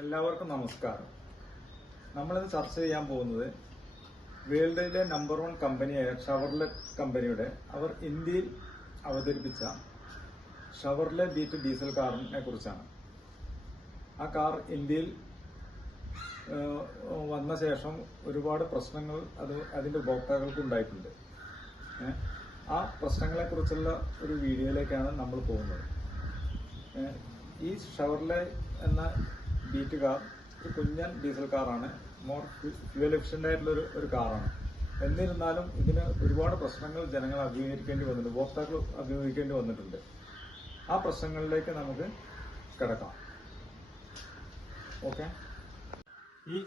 എല്ലാവർക്കും നമസ്കാരം. നമ്മളിന്ന് ചർച്ച ചെയ്യാൻ പോകുന്നത് വേൾഡിലെ നമ്പർ 1 കമ്പനിയായ ഷവർലെറ്റ് കമ്പനിയുടെ അവർ ഇന്ത്യയിൽ അവതരിപ്പിച്ച ഷവർലെ ബീറ്റ് ഡീസൽ കാറിനെ കുറിച്ചാണ്. ആ കാർ ഇന്ത്യയിൽ വന്ന ശേഷം ഒരുപാട് പ്രശ്നങ്ങൾ അതിന്റെ ഉപഭോക്താക്കൾക്ക് ഉണ്ടായിട്ടുണ്ട്. ആ പ്രശ്നങ്ങളെ കുറിച്ചുള്ള ഒരു വീഡിയോയിലേക്കാണ് നമ്മൾ പോകുന്നത്. ഈ ഷവർലെ എന്ന ബീറ്റ് കാർ ഒരു കുഞ്ഞൻ ഡീസൽ കാറാണ്. മോർ ഫ്യൂവൽ എഫിഷ്യന്റ് ആയിട്ടുള്ള ഒരു കാറാണ്. എന്നിരുന്നാലും ഇതിന് ഒരുപാട് പ്രശ്നങ്ങൾ ജനങ്ങൾ അഭിമുഖീകരിക്കേണ്ടി വന്നിട്ടുണ്ട്, ഉപഭോക്താക്കൾ അഭിമുഖീകരിക്കേണ്ടി വന്നിട്ടുണ്ട്. ആ പ്രശ്നങ്ങളിലേക്ക് നമുക്ക് കിടക്കാം. ഓക്കെ. ഈ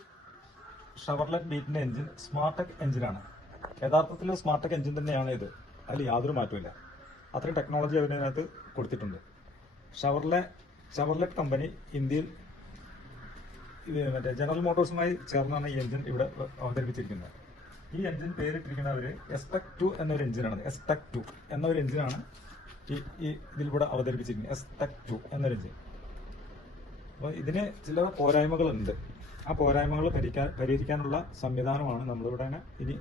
ഷവർലെറ്റ് ബീറ്റിന്റെ എഞ്ചിൻ സ്മാർട്ടെക് എഞ്ചിനാണ്. യഥാർത്ഥത്തിൽ സ്മാർട്ടെക് എഞ്ചിൻ തന്നെയാണ് ഇത്. അതിൽ യാതൊരു മാറ്റമില്ല. അത്രയും ടെക്നോളജി അതിനകത്ത് കൊടുത്തിട്ടുണ്ട്. ഷവർലെറ്റ് കമ്പനി ഇന്ത്യയിൽ ജനറൽ മോട്ടോഴ്സുമായി ചേർന്നാണ് ഈ എഞ്ചിൻ ഇവിടെ അവതരിപ്പിച്ചിരിക്കുന്നത്. ഈ എഞ്ചിൻ പേരിട്ടിരിക്കുന്നവര് എസ്ടെക് 2 എന്നൊരു എഞ്ചിനാണ്. എസ്ടെക് 2 എന്നൊരു എഞ്ചിനാണ് ഈ ഇതിലൂടെ അവതരിപ്പിച്ചിരിക്കുന്നത്. എസ്ടെക് 2 എന്നൊരു എഞ്ചിൻ. അപ്പോൾ ഇതിന് ചില പോരായ്മകളുണ്ട്. ആ പോരായ്മകൾ പരിഹരിക്കാനുള്ള സംവിധാനമാണ് നമ്മളിവിടെ ഇനി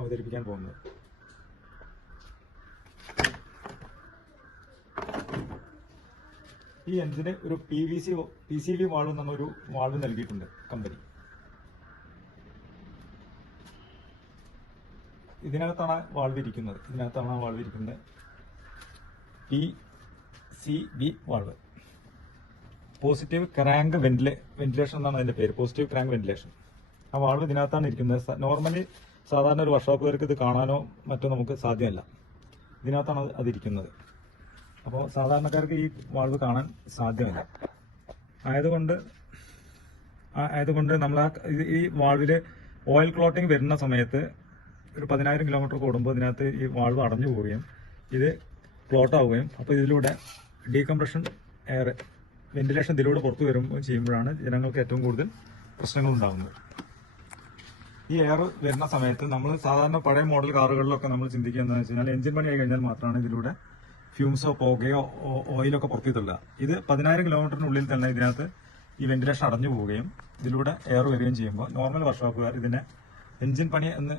അവതരിപ്പിക്കാൻ പോകുന്നത്. ഈ എഞ്ചിന് ഒരു PCV വാൾവ് എന്നൊരു വാൾവ് നൽകിയിട്ടുണ്ട് കമ്പനി. ഇതിനകത്താണ് വാൾവ് ഇരിക്കുന്നത്. PCV valve, positive crank ventilation എന്നാണ് അതിന്റെ പേര്. Positive crank ventilation. ആ വാൾവ് ഇതിനകത്താണ് ഇരിക്കുന്നത്. നോർമലി സാധാരണ ഒരു വർക്ക്ഷോപ്പുകാർക്ക് ഇത് കാണാനോ മറ്റോ നമുക്ക് സാധ്യമല്ല. ഇതിനകത്താണ് അതിരിക്കുന്നത്. അപ്പോൾ സാധാരണക്കാർക്ക് ഈ വാൾവ് കാണാൻ സാധ്യമല്ല. ആയതുകൊണ്ട് നമ്മൾ ഈ വാൾവില് ഓയിൽ ക്ലോട്ടിംഗ് വരുന്ന സമയത്ത് ഒരു 10,000 കിലോമീറ്റർ കൂടുമ്പോൾ ഇതിനകത്ത് ഈ വാൾവ് അടഞ്ഞു പോവുകയും ഇത് ക്ലോട്ട് ആവുകയും അപ്പോൾ ഇതിലൂടെ ഡീകംപ്രഷൻ എയർ വെന്റിലേഷൻ ഇതിലൂടെ പുറത്തു വരുമ്പോൾ ചെയ്യുമ്പോഴാണ് ജനങ്ങൾക്ക് ഏറ്റവും കൂടുതൽ പ്രശ്നങ്ങൾ ഉണ്ടാകുന്നത്. ഈ എയർ വരുന്ന സമയത്ത് നമ്മൾ സാധാരണ പഴയ മോഡൽ കാറുകളിലൊക്കെ നമ്മൾ ചിന്തിക്കുക എന്താണെന്ന് വെച്ച് കഴിഞ്ഞാൽ എഞ്ചിൻ പണിയായി കഴിഞ്ഞാൽ മാത്രമാണ് ഇതിലൂടെ ഫ്യൂംസോ പുകയോ ഓയിലൊക്കെ പുറത്തേക്കില്ല. ഇത് 10,000 കിലോമീറ്ററിനുള്ളിൽ തന്നെ ഇതിനകത്ത് ഈ വെന്റിലേഷൻ അടഞ്ഞു പോവുകയും ഇതിലൂടെ എയർ വരികയും ചെയ്യുമ്പോൾ നോർമൽ വർക്ക്ഷോപ്പുകാർ ഇതിനെ എഞ്ചിൻ പണി എന്ന്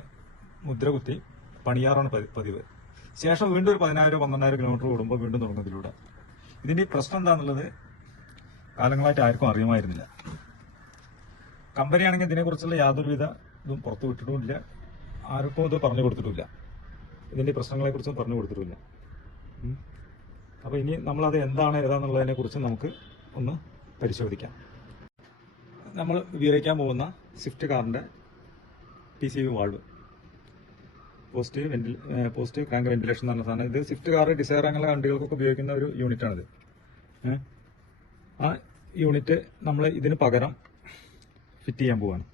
മുദ്ര കുത്തി പണിയാറാണ് പതിവ്. ശേഷം വീണ്ടും ഒരു 10,000-12,000 കിലോമീറ്റർ കൂടുമ്പോൾ വീണ്ടും തുടങ്ങും ഇതിലൂടെ. ഇതിന്റെ ഈ പ്രശ്നം എന്താണെന്നുള്ളത് കാലങ്ങളായിട്ട് ആർക്കും അറിയുമായിരുന്നില്ല. കമ്പനിയാണെങ്കിൽ ഇതിനെക്കുറിച്ചുള്ള യാതൊരുവിധ ഇതും പുറത്തു വിട്ടിട്ടുമില്ല, ആർക്കും ഇത് പറഞ്ഞു കൊടുത്തിട്ടില്ല. ഇതിന്റെ പ്രശ്നങ്ങളെക്കുറിച്ചും പറഞ്ഞു കൊടുത്തിട്ടില്ല. അപ്പൊ ഇനി നമ്മളത് ഏതാന്നുള്ളതിനെ കുറിച്ച് നമുക്ക് ഒന്ന് പരിശോധിക്കാം. നമ്മൾ ഉപയോഗിക്കാൻ പോകുന്ന സ്വിഫ്റ്റ് കാറിന്റെ PCV valve, positive crank ventilation എന്ന് പറഞ്ഞ സാധനം. ഇത് സ്വിഫ്റ്റ് കാർ, ഡിസയർ അങ്ങനെ വണ്ടികൾക്കൊക്കെ ഉപയോഗിക്കുന്ന ഒരു യൂണിറ്റാണിത്. ആ യൂണിറ്റ് നമ്മൾ ഇതിന് പകരം ഫിറ്റ് ചെയ്യാൻ പോവാണ്.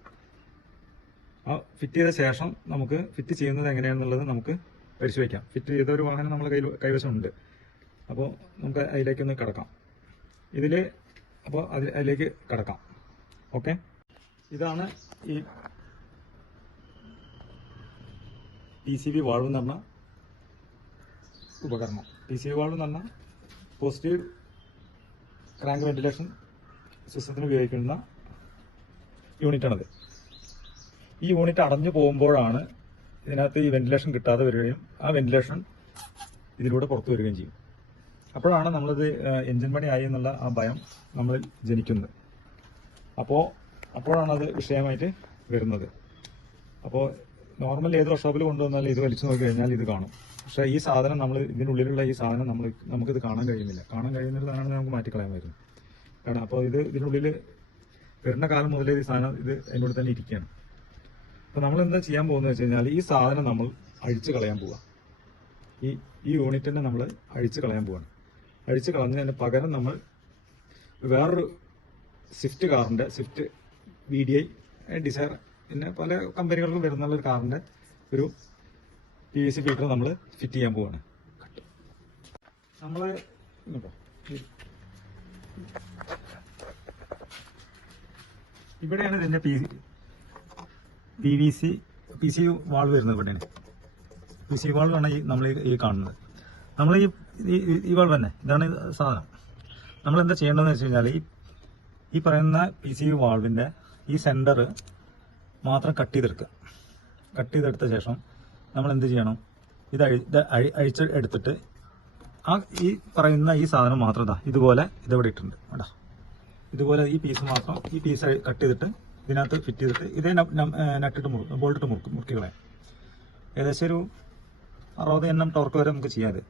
ആ ഫിറ്റ് ചെയ്ത ശേഷം നമുക്ക് ഫിറ്റ് ചെയ്യുന്നത് എങ്ങനെയാണെന്നുള്ളത് നമുക്ക് പരിശോധിക്കാം. ഫിറ്റ് ചെയ്ത ഒരു വാഹനം നമ്മുടെ കൈവശമുണ്ട്. അപ്പോൾ നമുക്ക് അതിലേക്കൊന്ന് കിടക്കാം. അതിലേക്ക് കിടക്കാം. ഓക്കെ. ഇതാണ് ഈ PCV വാൾവ് എന്ന് പറഞ്ഞ ഉപകരണം. PCV വാൾവ് എന്ന് പറഞ്ഞാൽ പോസിറ്റീവ് ക്രാങ്ക് വെന്റിലേഷൻ സിസ്റ്റത്തിന് ഉപയോഗിക്കുന്ന യൂണിറ്റാണത്. ഈ യൂണിറ്റ് അടഞ്ഞു പോകുമ്പോഴാണ് ഇതിനകത്ത് ഈ വെന്റിലേഷൻ കിട്ടാതെ വരികയും ആ വെന്റിലേഷൻ ഇതിലൂടെ പുറത്തു വരികയും ചെയ്യും. അപ്പോഴാണ് നമ്മളത് എഞ്ചിൻ പണിയായി എന്നുള്ള ആ ഭയം നമ്മളിൽ ജനിക്കുന്നത്. അപ്പോഴാണ് അത് വിഷയമായിട്ട് വരുന്നത്. അപ്പോൾ നോർമൽ ഏത് വർക്ക്ഷോപ്പിൽ കൊണ്ടുവന്നാലും ഇത് വലിച്ചു നോക്കി കഴിഞ്ഞാൽ ഇത് കാണും. പക്ഷേ ഈ സാധനം ഇതിനുള്ളിലുള്ള ഈ സാധനം നമുക്കിത് കാണാൻ കഴിയുന്നില്ല. കാണാൻ കഴിയുന്നതാണ് നമുക്ക് മാറ്റിക്കളയാമായിരുന്നു. കാരണം അപ്പോൾ ഇതിനുള്ളിൽ വരുന്ന കാലം മുതലേ ഈ സാധനം അതിനുള്ളിൽ തന്നെ ഇരിക്കുകയാണ്. അപ്പൊ നമ്മൾ എന്താ ചെയ്യാൻ പോകുന്നത് വെച്ച് കഴിഞ്ഞാൽ ഈ സാധനം നമ്മൾ അഴിച്ചു കളയാൻ പോവാ. ഈ യൂണിറ്റിനെ നമ്മൾ അഴിച്ചു കളയാൻ പോവാണ്. അഴിച്ചു കളഞ്ഞതിന് പകരം നമ്മൾ വേറൊരു സ്വിഫ്റ്റ് VDI, ഡിസയർ, പിന്നെ പല കമ്പനികൾക്കും വരുന്ന ഒരു കാറിന്റെ ഒരു PVC ഫിൽറ്റർ നമ്മൾ ഫിറ്റ് ചെയ്യാൻ പോവാണ്. നമ്മൾ ഇവിടെയാണ് ഇതിന്റെ PCV വാൾവ് വരുന്നത്. ഇവിടെയാണ് PCV വാൾവ് ആണ് നമ്മൾ ഈ കാണുന്നത്. നമ്മൾ ഈ വാൾവ് തന്നെ, ഇതാണ് സാധനം. നമ്മൾ എന്താ ചെയ്യേണ്ടതെന്ന് വെച്ച് കഴിഞ്ഞാൽ ഈ പറയുന്ന PCV വാൾവിന്റെ ഈ സെന്റർ മാത്രം കട്ട് ചെയ്തെടുക്കുക. കട്ട് ചെയ്തെടുത്ത ശേഷം നമ്മൾ എന്ത് ചെയ്യണം, ഇത് അഴിച്ച് എടുത്തിട്ട് ഈ പറയുന്ന ഈ സാധനം മാത്രം ഇതുപോലെ ഇതെവിടെ ഇട്ടുണ്ട് കേട്ടോ. ഇതുപോലെ ഈ പീസ് മാത്രം, ഈ പീസ് കട്ട് ചെയ്തിട്ട് ഇതിനകത്ത് ഫിറ്റ് ചെയ്തിട്ട് ഇതേ നട്ടിട്ട് ബോൾട്ടിട്ട് മുറുക്കികളെ ഏകദേശം ഒരു 60 NM ടോർക്ക് വരെ നമുക്ക് ചെയ്യാം. ഇത്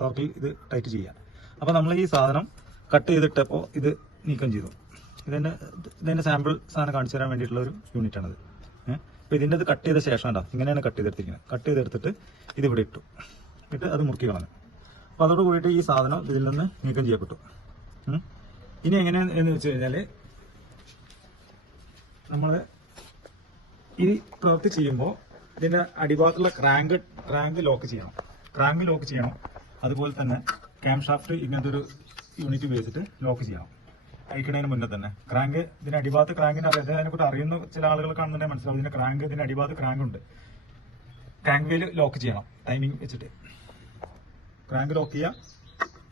ടോർക്കിൽ ഇത് ടൈറ്റ് ചെയ്യാം. അപ്പോൾ നമ്മൾ ഈ സാധനം കട്ട് ചെയ്തിട്ടപ്പോൾ ഇത് നീക്കം ചെയ്തു. ഇതിൻ്റെ സാമ്പിൾ സാധനം കാണിച്ചു തരാൻ വേണ്ടിയിട്ടുള്ള ഒരു യൂണിറ്റാണത്. അപ്പോൾ ഇതിൻ്റെ ഇത് കട്ട് ചെയ്ത ശേഷം കേട്ടോ ഇങ്ങനെയാണ് കട്ട് ചെയ്തെടുത്തിരിക്കുന്നത്. കട്ട് ചെയ്തെടുത്തിട്ട് ഇതിവിടെ ഇട്ടു, ഇട്ട് അത് മുറുക്കി കളഞ്ഞു. അപ്പോൾ അതോട് കൂടിയിട്ട് ഈ സാധനം ഇതിൽ നിന്ന് നീക്കം ചെയ്യപ്പെട്ടു. ഇനി എങ്ങനെയാന്ന് വെച്ച് കഴിഞ്ഞാൽ നമ്മൾ ഈ പ്രവൃത്തി ചെയ്യുമ്പോൾ ഇതിന്റെ അടിഭാഗത്തുള്ള ക്രാങ്ക് ലോക്ക് ചെയ്യണം. അതുപോലെ തന്നെ ക്യാം ഷാഫ്റ്റ് ഇങ്ങനത്തെ ഒരു യൂണിറ്റ് ഉപയോഗിച്ചിട്ട് ലോക്ക് ചെയ്യണം. അയക്കുന്നതിന് മുന്നേ തന്നെ ക്രാങ്ക് ഇതിന്റെ അടിഭാഗത്ത് ക്രാങ്കിന്റെ അതിനെക്കുറിച്ച് അറിയുന്ന ചില ആളുകൾ കാണുന്നുണ്ടെങ്കിൽ മനസ്സിലാവും. ഇതിന്റെ അടിഭാഗത്ത് ക്രാങ്ക് ഉണ്ട്. ക്രാങ്ക് വീല് ലോക്ക് ചെയ്യണം ടൈമിംഗ് വെച്ചിട്ട്. ക്രാങ്ക് ലോക്ക് ചെയ്യുക,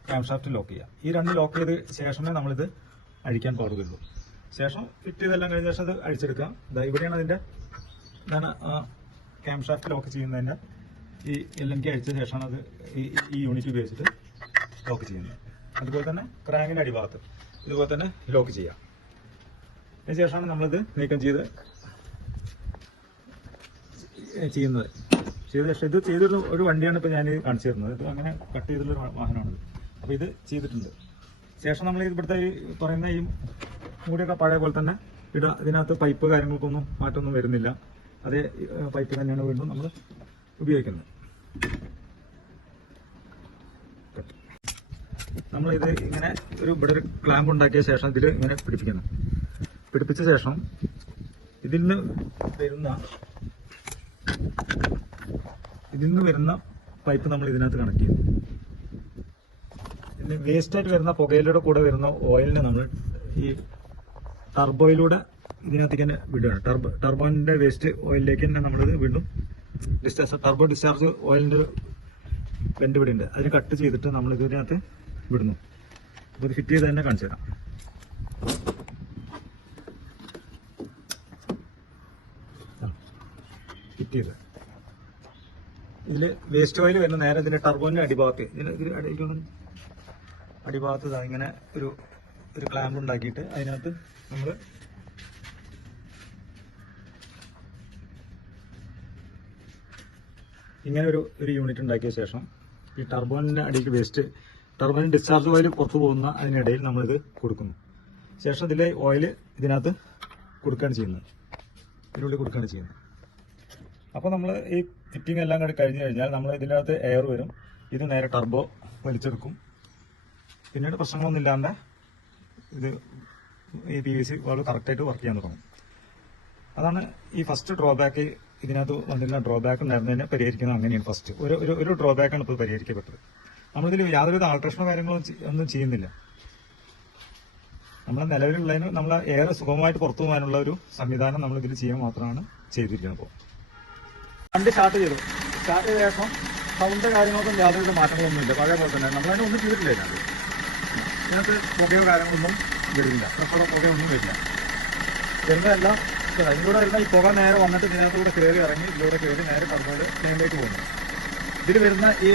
ക്യാം ഷാഫ്റ്റ് ലോക്ക് ചെയ്യുക. ഈ രണ്ട് ലോക്ക് ചെയ്ത് ശേഷമേ നമ്മളിത് അഴിക്കാൻ പാടുകയുള്ളൂ. ശേഷം ഫിറ്റ് ചെയ്തെല്ലാം കഴിഞ്ഞ ശേഷം അത് അഴിച്ചെടുക്കാം. ഇവിടെയാണ് അതിന്റെ ഇതാണ് ക്യാം ഷാഫ്റ്റ് ലോക്ക് ചെയ്യുന്നതിന്റെ ഈ LNK അഴിച്ച ശേഷമാണ് അത് ഈ യൂണിറ്റ് ഉപയോഗിച്ചിട്ട് ലോക്ക് ചെയ്യുന്നത്. അതുപോലെ തന്നെ ക്രാങ്കിന്റെ അടിഭാഗത്ത് ഇതുപോലെ തന്നെ ലോക്ക് ചെയ്യാം. അതിനുശേഷമാണ് നമ്മളിത് നീക്കം ചെയ്യുന്നത്. ഇത് ചെയ്തൊരു ഒരു വണ്ടിയാണ് ഇപ്പോൾ ഞാൻ കാണിച്ചു തരുന്നത്. ഇത് അങ്ങനെ കട്ട് ചെയ്തിട്ടുള്ള വാഹനമാണിത്. അപ്പോൾ ഇത് ചെയ്തിട്ടുണ്ട്. ശേഷം നമ്മൾ ഇവിടുത്തെ ഈ പറയുന്ന ഈ മൂടിയൊക്കെ പഴയ പോലെ തന്നെ ഇതിനകത്ത് പൈപ്പ് കാര്യങ്ങൾക്കൊന്നും മാറ്റമൊന്നും വരുന്നില്ല. അതേ പൈപ്പ് തന്നെയാണ് വീണ്ടും നമ്മൾ ഉപയോഗിക്കുന്നത്. നമ്മളിത് ഇങ്ങനെ ഇവിടെ ഒരു ക്ലാമ്പ് ഉണ്ടാക്കിയ ശേഷം ഇതിൽ ഇങ്ങനെ പിടിപ്പിച്ച ശേഷം ഇതിൽ നിന്ന് വരുന്ന പൈപ്പ് നമ്മൾ ഇതിനകത്ത് കണക്ട് ചെയ്യും. പിന്നെ വേസ്റ്റായിട്ട് വരുന്ന പുകയിലൂടെ കൂടെ വരുന്ന ഓയിലിനെ നമ്മൾ ഈ ടർബോയിലൂടെ ഇതിനകത്തേക്ക് തന്നെ വിടുകയാണ്. ടർബോയിന്റെ വേസ്റ്റ് ഓയിലിലേക്ക് തന്നെ നമ്മളിത് വീണ്ടും ടർബോ ഡിസ്ചാർജ് ഓയിലിന്റെ ഒരു വെന്റ് ഇവിടെ ഉണ്ട്. അതിന് കട്ട് ചെയ്തിട്ട് നമ്മൾ ഇതിനകത്ത് വിടുന്നു. അപ്പോൾ ഇത് ഫിറ്റ് ചെയ്ത് തന്നെ കാണിച്ചു തരാം. ഫിറ്റ് ചെയ്ത് ഇതിൽ വേസ്റ്റ് ഓയിൽ വരുന്ന നേരെ ഇതിന്റെ ടർബോന്റെ അടിഭാഗത്ത് അടിഭാഗത്ത് ഇങ്ങനെ ഒരു ക്ലാമ്പ് ഉണ്ടാക്കിയിട്ട് അതിനകത്ത് നമ്മൾ ഇങ്ങനെ ഒരു യൂണിറ്റ് ഉണ്ടാക്കിയ ശേഷം ഈ ടർബോണിന്റെ അടിയിലേക്ക് ടർബോയിൻ ഡിസ്ചാർജ് ഓയിൽ പുറത്തു പോകുന്ന അതിനിടയിൽ നമ്മളിത് കൊടുക്കുന്നു. ശേഷം ഇതിലെ ഓയിൽ ഇതിനകത്ത് കൊടുക്കുകയാണ് ചെയ്യുന്നത്. അപ്പോൾ നമ്മൾ ഈ ഫിറ്റിംഗ് എല്ലാം കൂടി കഴിഞ്ഞ് കഴിഞ്ഞാൽ നമ്മൾ ഇതിനകത്ത് എയർ വരും. ഇത് നേരെ ടർബോ വലിച്ചെടുക്കും. പിന്നീട് പ്രശ്നങ്ങളൊന്നും ഇല്ലാണ്ട് ഇത് ഈ PVC വാൾവ് കറക്റ്റായിട്ട് വർക്ക് ചെയ്യാൻ തുടങ്ങും. അതാണ് ഈ ഫസ്റ്റ് ഡ്രോബാക്ക്. ഇതിനകത്ത് വന്നിരുന്ന ഡ്രോബാക്ക് ഉണ്ടായിരുന്നതിനെ പരിഹരിക്കുന്നത് അങ്ങനെയാണ്. ഫസ്റ്റ് ഒരു ഡ്രോബാക്കാണ് ഇപ്പോൾ പരിഹരിക്കപ്പെട്ടത്. നമ്മളിതിൽ യാതൊരുവിധ ആൾട്രേഷനോ കാര്യങ്ങളോ ഒന്നും ചെയ്യുന്നില്ല. നമ്മളെ നിലവിലുള്ളതിന് നമ്മളെ ഏറെ സുഗമമായിട്ട് പുറത്തു പോകാനുള്ള ഒരു സംവിധാനം നമ്മൾ ഇതിൽ ചെയ്യാൻ മാത്രമാണ് ചെയ്തിരിക്കുന്നത്. ഇപ്പോൾ വണ്ടി സ്റ്റാർട്ട് ചെയ്ത ശേഷം സൗണ്ട് കാര്യങ്ങളൊന്നും യാതൊരു മാറ്റങ്ങളൊന്നുമില്ല. പഴയ പോലെ തന്നെ നമ്മളതിനെ ഒന്നും ചെയ്തിട്ടില്ല. ഇതിനകത്ത് പുകയോ കാര്യങ്ങളൊന്നും വരില്ല. പ്രഷറോ പുകയോ ഒന്നും വരില്ല. വരുന്നതെല്ലാം ഇതിലൂടെ വരുന്ന ഈ പുക നേരെ വന്നിട്ട് ഇതിനകത്തൂടെ കയറി ഇറങ്ങി ഇതിലൂടെ കയറി നേരെ ടർബോയിൽ മേലേക്ക് പോകുന്നു. ഇതിൽ വരുന്ന ഈ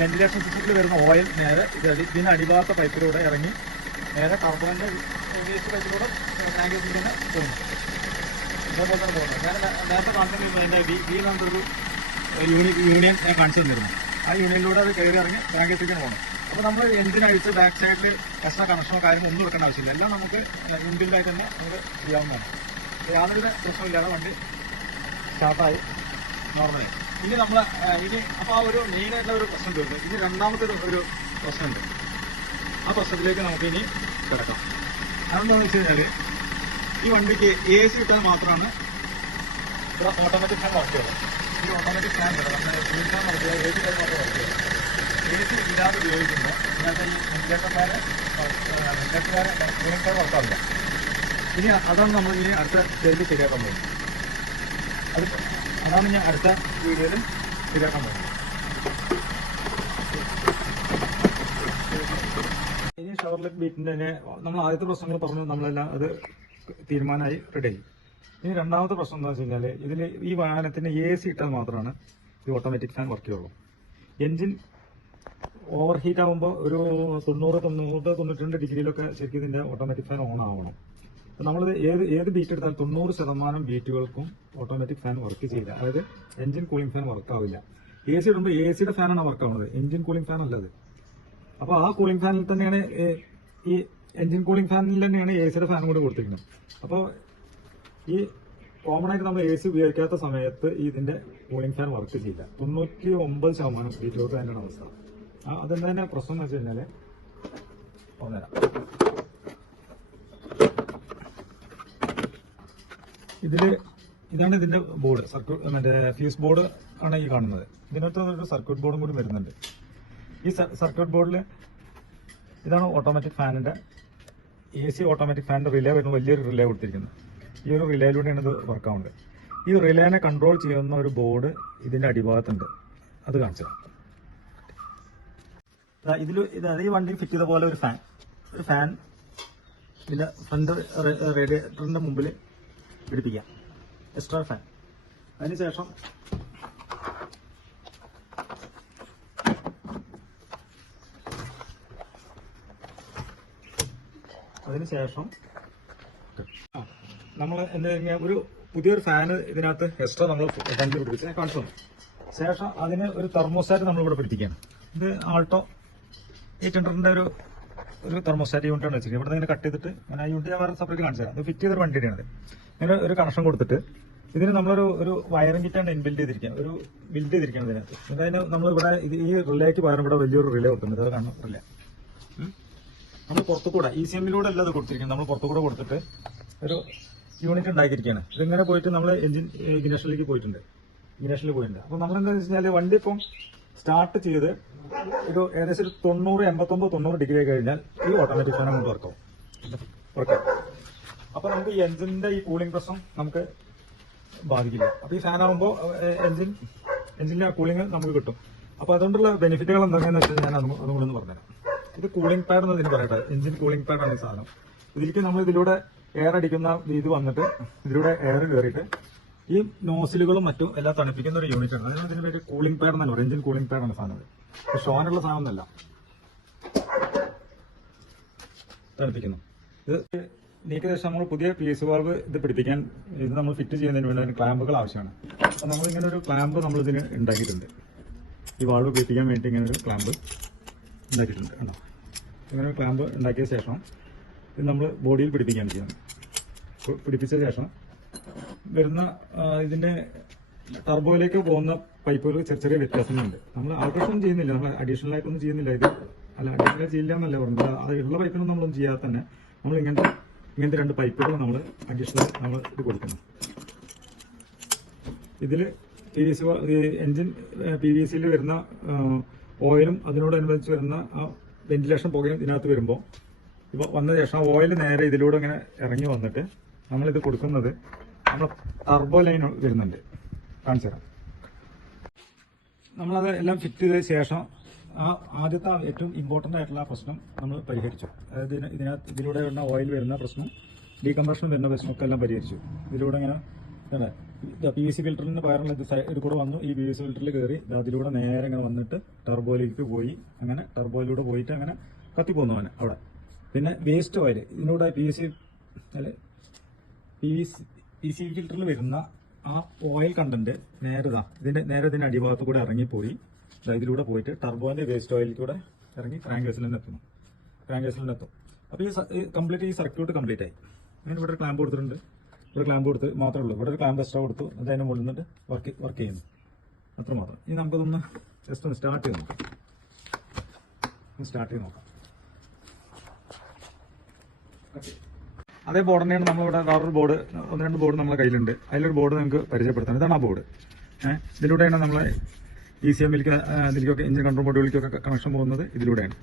വെന്റിലേഷൻ സിസ്റ്റത്തിൽ വരുന്ന ഓയിൽ നേരെ ഇതിന് അടിഭാഗത്ത പൈപ്പിലൂടെ ഇറങ്ങി നേരെ ടർബോയിന്റെ വേസ്റ്റ് പൈപ്പിലൂടെ ടാങ്കിലേക്ക് തന്നെ പോകുന്നു. ഇതേപോലെ തന്നെ പോകുന്നു. ഞാൻ നേരത്തെ കാണിച്ചിരുന്ന ബി എന്നൊരു യൂണിയൻ ഞാൻ കാണിച്ചു തന്നിരുന്നു. ആ യൂണിയനിലൂടെ അത് കയറി ഇറങ്ങി ടാങ്കിലേക്ക് പോകണം. അപ്പോൾ നമ്മൾ എഞ്ചിനഴിച്ച് ബാക്ക് സൈഡിൽ എക്സ്ട്രാ കണക്ഷനോ കാര്യമോ ഒന്നും വെക്കേണ്ട ആവശ്യമില്ല. എല്ലാം നമുക്ക് ഇൻബിൽഡായി തന്നെ നമുക്ക് ചെയ്യാവുന്നതാണ്. യാതൊരു പ്രശ്നമില്ലാതെ വണ്ടി സ്റ്റാർട്ടായി നോർമലായി. ഇനി നമ്മൾ അപ്പോൾ ആ ഒരു മെയിനായിട്ടുള്ള ഒരു പ്രശ്നം തീർന്നു. ഇനി രണ്ടാമത്തെ ഒരു പ്രശ്നമുണ്ട്. ആ പ്രശ്നത്തിലേക്ക് നമുക്ക് ഇനി കിടക്കാം. അതെന്താണെന്ന് വെച്ച് കഴിഞ്ഞാൽ ഈ വണ്ടിക്ക് AC കിട്ടാൻ മാത്രമാണ് ഇവിടെ ഓട്ടോമാറ്റിക് ഫാൻ വർക്ക് ചെയ്യുന്നത്. ഈ ഓട്ടോമാറ്റിക് ഫാൻ നമ്മൾ ഫുൾ ഫാൻ വർക്ക് ചെയ്യുക, AC ഫാൻ മാത്രമേ വർക്ക് ചെയ്യുക. AC ഇല്ലാതെ ഉപയോഗിക്കുമ്പോൾ ഇതിനകത്ത് ഈ വെന്റിലേറ്റർമാരെ കൂളിംഗ് ഫാൻ വർക്കാവില്ല. ഇനി അതാണ് നമ്മൾ ഇനി അടുത്ത സ്റ്റേജിൽ ശരിയാക്കാൻ പോകുന്നത്. അതാണ് ഞാൻ അടുത്ത വീഡിയോയിൽ ശരിയാക്കാൻ പോകുന്നത്. ഇനി ഷവർലെറ്റ് ബീറ്റിന്റെ നമ്മൾ ആദ്യത്തെ പ്രശ്നങ്ങൾ പറഞ്ഞു, നമ്മളെല്ലാം അത് തീരുമാനമായി റെഡിയായി. ഇനി രണ്ടാമത്തെ പ്രശ്നം എന്താ വെച്ച് കഴിഞ്ഞാൽ, ഇതിൽ ഈ വാഹനത്തിന് AC ഇട്ടാൽ മാത്രമാണ് ഈ ഓട്ടോമാറ്റിക് ഫാൻ വർക്ക് ചെയ്യുള്ളൂ. എൻജിൻ ഓവർ ഹീറ്റ് ആകുമ്പോൾ ഒരു 90-92 ഡിഗ്രിയിലൊക്കെ ശരിക്കും ഇതിന്റെ ഓട്ടോമാറ്റിക് ഫാൻ ഓൺ ആവണം. നമ്മൾ ഏത് ബീറ്റ് എടുത്താൽ 90% ബീറ്റുകൾക്കും ഓട്ടോമാറ്റിക് ഫാൻ വർക്ക് ചെയ്യില്ല. അതായത് എൻജിൻ കൂളിംഗ് ഫാൻ വർക്ക് ആവില്ല. AC ഇടുമ്പോൾ ACയുടെ ഫാനാണ് വർക്ക് ആവുന്നത്, എൻജിൻ കൂളിംഗ് ഫാൻ അല്ലത്. അപ്പോൾ ആ കൂളിംഗ് ഫാനിൽ തന്നെയാണ് ഈ എൻജിൻ കൂളിംഗ് ഫാനിൽ തന്നെയാണ് ACയുടെ ഫാൻ കൂടി കൊടുത്തിരിക്കുന്നത്. അപ്പോൾ ഈ കോമൺ ആയിട്ട് നമ്മൾ AC ഉപയോഗിക്കാത്ത സമയത്ത് ഇതിന്റെ കൂളിംഗ് ഫാൻ വർക്ക് ചെയ്യില്ല. 99% ബീറ്റുകൾക്ക് അതിന്റെ അവസ്ഥ. അതെന്താ പ്രശ്നം എന്ന് വെച്ച് കഴിഞ്ഞാല് പറഞ്ഞുതരാം. ഇതാണ് ഇതിന്റെ ബോർഡ്, മറ്റേ ഫ്യൂസ് ബോർഡ് ആണ് ഈ കാണുന്നത്. ഇതിനകത്ത് ഒരു സർക്യൂട്ട് ബോർഡും കൂടി വരുന്നുണ്ട്. ഈ സർക്യൂട്ട് ബോർഡിൽ ഇതാണ് ഓട്ടോമാറ്റിക് ഫാനിന്റെ AC ഓട്ടോമാറ്റിക് ഫാനിന്റെ റിലേ വരുന്ന വലിയൊരു റിലേ കൊടുത്തിരിക്കുന്നത്. ഈ ഒരു റിലേയിലൂടെയാണ് ഇത് വർക്ക് ആവുന്നത്. ഈ റിലേനെ കൺട്രോൾ ചെയ്യുന്ന ഒരു ബോർഡ് ഇതിന്റെ അടിഭാഗത്തുണ്ട്, അത് കാണിച്ചു. ഈ വണ്ടി ഫിറ്റ് ചെയ്ത പോലെ ഒരു ഫാൻ ഇതിന്റെ ഫ്രണ്ട് റേഡിയേറ്ററിന്റെ മുമ്പിൽ പിടിപ്പിക്കാം, എക്സ്ട്രാ ഫാൻ. അതിനുശേഷം നമ്മൾ എന്താ കഴിഞ്ഞാൽ ഒരു പുതിയൊരു ഫാന് ഇതിനകത്ത് എക്സ്ട്രാ നമ്മൾ ഫ്രണ്ടിൽ പിടിപ്പിച്ച് കാണിച്ചു തന്നു. ശേഷം അതിന് ഒരു തെർമോസ്റ്റാറ്റ് നമ്മളിവിടെ പിടിപ്പിക്കുകയാണ്. ഇത് ആൾട്ടോ 800ന്റെ ഒരു തെർമോസ്റ്റാറ്റ് യൂണിറ്റാണ് വെച്ചിരിക്കുന്നത്. ഇവിടെ നിന്ന് കട്ട് ചെയ്തിട്ട് ഞാൻ ആ യൂണിറ്റ് ഞാൻ വേറെ സെപ്പറേറ്റ് കാണിച്ചു തരാം. അത് ഫിറ്റ് ചെയ്തൊരു വണ്ടിയുടെയാണ്. ഇങ്ങനെ ഒരു കണക്ഷൻ കൊടുത്തിട്ട് ഇതിന് നമ്മളൊരു വയറിംഗ് കിറ്റാണ് ബിൽഡ് ചെയ്തിരിക്കുകയാണ് ഇതിനകത്ത്. അതായത് നമ്മളിവിടെ ഈ റിലേക്ക് പകരം ഇവിടെ വലിയൊരു റിലേ കൊടുക്കുന്നത്, അത് കാണുന്ന റിലേ നമ്മൾ പുറത്തുകൂടെ ECMലൂടെ അല്ല അത് കൊടുത്തിരിക്കുന്നത്. നമ്മൾ പുറത്തുകൂടെ കൊടുത്തിട്ട് ഒരു യൂണിറ്റ് ഉണ്ടാക്കിയിരിക്കുകയാണ്. ഇതിങ്ങനെ പോയിട്ട് നമ്മൾ എഞ്ചിൻ ഇഗ്നിഷനിലേക്ക് പോയിട്ടുണ്ട്. അപ്പൊ നമ്മളെന്താ വെച്ച് കഴിഞ്ഞാൽ വണ്ടി ഇപ്പം സ്റ്റാർട്ട് ചെയ്ത് ഒരു ഏകദേശം 90-89-90 ഡിഗ്രി ആയി കഴിഞ്ഞാൽ ഈ ഓട്ടോമാറ്റിക് ഫാൻ കൊണ്ട് വർക്കാവും. അപ്പൊ നമുക്ക് ഈ എഞ്ചിന്റെ ഈ കൂളിംഗ് പ്രശ്നം നമുക്ക് ബാധിക്കില്ല. അപ്പൊ ഈ ഫാൻ ആകുമ്പോൾ എഞ്ചിന്റെ കൂളിംഗ് നമുക്ക് കിട്ടും. അപ്പൊ അതുകൊണ്ടുള്ള ബെനിഫിറ്റുകൾ എന്തൊക്കെയാണെന്ന് വെച്ചാൽ ഞാൻ അതും കൂടെ ഒന്ന് പറഞ്ഞുതരാം. ഇത് കൂളിംഗ് പാഡ് എന്ന് ഇതിന് പറയട്ടെ, എഞ്ചിൻ കൂളിംഗ് പാഡ് ആണ് ഈ സാധനം. ഇതിലേക്ക് നമ്മൾ ഇതിലൂടെ എയർ അടിക്കുന്ന ഇത് വന്നിട്ട് ഇതിലൂടെ എയർ കയറിയിട്ട് ഈ നോസിലുകളും മറ്റും എല്ലാം തണുപ്പിക്കുന്ന ഒരു യൂണിറ്റ് ആണ്. അതിനാണ് ഇതിന് പേര് കൂളിംഗ് പാഡ് എന്നല്ല പറയുന്നത്. എഞ്ചിൻ കൂളിംഗ് പാഡ് ആണ് സാധനം. ഷോനുള്ള സാധനം എന്നല്ല, തണുപ്പിക്കുന്നു. ഇത് നീക്കിയ ശേഷം നമ്മൾ പുതിയ PSU വാൽവ് ഇത് പിടിപ്പിക്കാൻ ഇത് നമ്മൾ ഫിറ്റ് ചെയ്യുന്നതിന് വേണ്ടി അതിന് ക്ലാമ്പുകൾ ആവശ്യമാണ്. അപ്പോൾ നമ്മളിങ്ങനെ ഒരു ക്ലാമ്പ് നമ്മൾ ഇതിന് ഉണ്ടാക്കിയിട്ടുണ്ട്. ഈ വാൾവ് പിടിപ്പിക്കാൻ വേണ്ടി ഇങ്ങനെ ഒരു ക്ലാമ്പ് ഉണ്ടാക്കിയിട്ടുണ്ട്. കണ്ടോ, ഇങ്ങനെ ഒരു ക്ലാമ്പ് ഉണ്ടാക്കിയ ശേഷം ഇത് നമ്മൾ ബോഡിയിൽ പിടിപ്പിക്കുകയാണ് ചെയ്യുന്നത്. പിടിപ്പിച്ച ശേഷം വരുന്ന ഇതിന്റെ ടർബോയിലേക്ക് പോകുന്ന പൈപ്പുകൾ ചെറിയ വ്യത്യാസങ്ങളുണ്ട്. നമ്മൾ ആൾട്രേഷൻ ചെയ്യുന്നില്ല, നമ്മൾ അഡീഷണൽ ആയിട്ടൊന്നും ചെയ്യുന്നില്ല. ഇത് അഡീഷണൽ ചെയ്യില്ല എന്നല്ല പറഞ്ഞത്. അത് ഉള്ള പൈപ്പിനൊന്നും നമ്മളൊന്നും ചെയ്യാതെ തന്നെ നമ്മൾ ഇങ്ങനത്തെ 2 പൈപ്പുകൾ നമ്മൾ അഡീഷണൽ നമ്മൾ ഇത് കൊടുക്കുന്നു. ഇതിൽ എഞ്ചിൻ PVCയിൽ വരുന്ന ഓയിലും അതിനോടനുബന്ധിച്ച് വരുന്ന ആ വെന്റിലേഷൻ പുകയും ഇതിനകത്ത് വരുമ്പോൾ ഇപ്പോൾ വന്ന ശേഷം ഓയിൽ നേരെ ഇതിലൂടെ ഇങ്ങനെ ഇറങ്ങി വന്നിട്ട് നമ്മളിത് കൊടുക്കുന്നത് നമ്മൾ ടർബോ ലൈൻ വരുന്നുണ്ട്, കാണിച്ചു തരാം. നമ്മളത് എല്ലാം ഫിറ്റ് ചെയ്ത ശേഷം ആദ്യത്തെ ഏറ്റവും ഇമ്പോർട്ടൻ്റ് ആയിട്ടുള്ള പ്രശ്നം നമ്മൾ പരിഹരിച്ചു. അതായത് ഇതിലൂടെ വരുന്ന ഓയിൽ വരുന്ന പ്രശ്നം, ഡീകംപ്രഷൻ വരുന്ന പ്രശ്നമൊക്കെ എല്ലാം പരിഹരിച്ചു. ഇതിലൂടെ ഇങ്ങനെ PVC ഫിൽറ്ററിന് പകരമുള്ള ഇത് കൂടെ വന്നു. ഈ PVC ഫിൽറ്ററിൽ കയറി അതിലൂടെ നേരെ ഇങ്ങനെ വന്നിട്ട് ടർബോയിലേക്ക് പോയി, അങ്ങനെ ടർബോയിലൂടെ പോയിട്ട് അങ്ങനെ കത്തിപ്പോന്നു അവന് അവിടെ. പിന്നെ വേസ്റ്റ് ഓയിൽ ഇതിലൂടെ PVC ഫിൽറ്ററിൽ വരുന്ന ആ ഓയിൽ കണ്ടന്റ് നേരെ ഇതിന്റെ അടിഭാഗത്ത് കൂടെ ഇറങ്ങിപ്പോയി ഇതിലൂടെ പോയിട്ട് ടർബോന്റെ വേസ്റ്റ് ഓയിലിൽ കൂടെ ഇറങ്ങി ക്രാങ്കേഴ്സിലെത്തും. അപ്പോൾ ഈ സർക്യൂട്ട് കംപ്ലീറ്റ് ആയി. അങ്ങനെ ഇവിടെ ഒരു ക്ലാമ്പ് കൊടുത്തിട്ടുണ്ട്. ഇവിടെ ക്ലാമ്പ് കൊടുത്ത് മാത്രമേ ഉള്ളൂ. ഇവിടെ ഒരു ക്ലാമ്പ് എക്സ്ട്രാ കൊടുത്തു, അതിന്റെ മുകളിൽ നിന്നിട്ട് വർക്ക് ചെയ്യുന്നു, അത്രമാത്രം. ഇനി നമുക്കതൊന്ന് ജസ്റ്റ് ഒന്ന് സ്റ്റാർട്ട് ചെയ്ത് നോക്കാം. അതേ ബോർഡ് തന്നെയാണ് നമ്മളിവിടെ വേറൊരു ബോർഡ്, 1-2 ബോർഡ് നമ്മുടെ കയ്യിലുണ്ട്. അതിലൊരു ബോർഡ് നമുക്ക് പരിചയപ്പെടുത്താം. ഇതാണ് ആ ബോർഡ്. ഇതിലൂടെയാണ് നമ്മളെ ECMലേക്ക് ഇതിലേക്കൊക്കെ എഞ്ചിൻ കൺട്രോൾ ബോർഡുകളിലേക്കൊക്കെ കണക്ഷൻ പോകുന്നത് ഇതിലൂടെയാണ്.